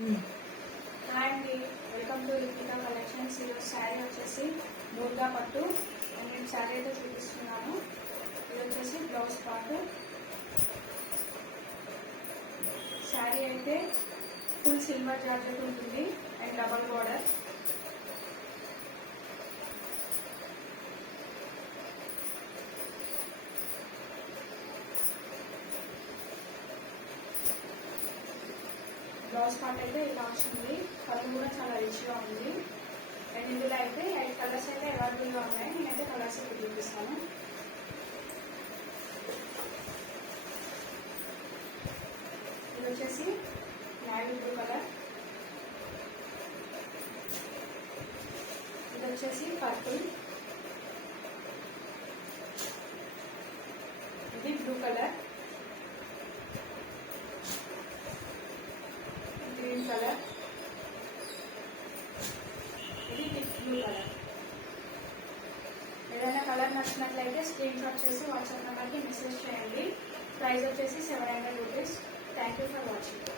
హాయ్ అండి, welcome to Ritika కలెక్షన్స్. ఈరోజు శారీ వచ్చేసి మూర్గా పట్టు అండ్ నేను శారీ అయితే చూపిస్తున్నాను. ఇది వచ్చేసి బ్లౌజ్ పార్ట్. శారీ అయితే ఫుల్ సిల్వర్ జార్జెట్ ఉంటుంది and double border. Blouse part అయితే ఇలా వస్తుంది. కలర్ కూడా చాలా రిచ్గా ఉంది. అండ్ ఇందులో అయితే 8 కలర్స్ అయితే అవైలబుల్గా ఉన్నాయి. నేనైతే కలర్స్ అయితే చూపిస్తాను. ఇది వచ్చేసి నావీ బ్లూ కలర్, ఇది వచ్చేసి పర్పుల్, ఇది బ్లూ కలర్, గ్రీన్ కలర్, ఇది టిక్ బ్లూ కలర్. ఏదైనా కలర్ నచ్చినట్లయితే స్క్రీన్ షాట్ చేసి వాట్సాప్ నెంబర్కి మెసేజ్ చేయండి. ప్రైస్ వచ్చేసి 700 rupees. Thank you for watching.